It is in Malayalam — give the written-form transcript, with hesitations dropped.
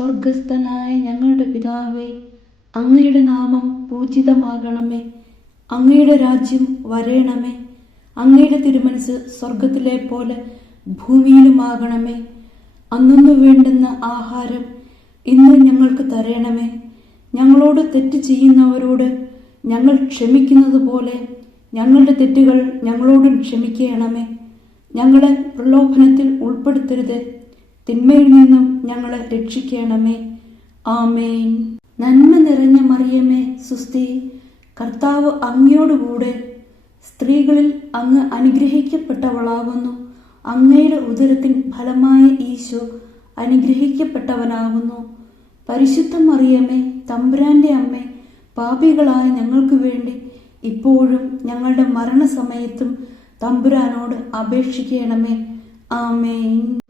സ്വർഗസ്ഥനായ ഞങ്ങളുടെ പിതാവേ, അങ്ങയുടെ നാമം പൂജിതമാകണമേ. അങ്ങയുടെ രാജ്യം വരേണമേ. അങ്ങയുടെ തിരുമനസ് സ്വർഗത്തിലെ പോലെ ഭൂമിയിലുമാകണമേ. അന്നു വേണ്ടുന്ന ആഹാരം ഇന്ന് ഞങ്ങൾക്ക് തരണമേ. ഞങ്ങളോട് തെറ്റ് ചെയ്യുന്നവരോട് ഞങ്ങൾ ക്ഷമിക്കുന്നത് പോലെ ഞങ്ങളുടെ തെറ്റുകൾ ഞങ്ങളോടും ക്ഷമിക്കണമേ. ഞങ്ങളെ പ്രലോഭനത്തിൽ ഉൾപ്പെടുത്തരുത്, തിന്മയിൽ നിന്നും ഞങ്ങളെ രക്ഷിക്കണമേ. ആമേൻ. നന്മ നിറഞ്ഞ മറിയമേ, സുസ്തി, കർത്താവ് അങ്ങയോടുകൂടെ സ്ത്രീകളിൽ അങ്ങ് അനുഗ്രഹിക്കപ്പെട്ടവളാകുന്നു. അങ്ങയുടെ ഉദരത്തിൻ ഫലമായ ഈശോ അനുഗ്രഹിക്കപ്പെട്ടവനാകുന്നു. പരിശുദ്ധ മറിയമേ, തമ്പുരാന്റെ അമ്മേ, പാപികളായ ഞങ്ങൾക്ക് വേണ്ടി ഇപ്പോഴും ഞങ്ങളുടെ മരണസമയത്തും തമ്പുരാനോട് അപേക്ഷിക്കണമേ. ആമേൻ.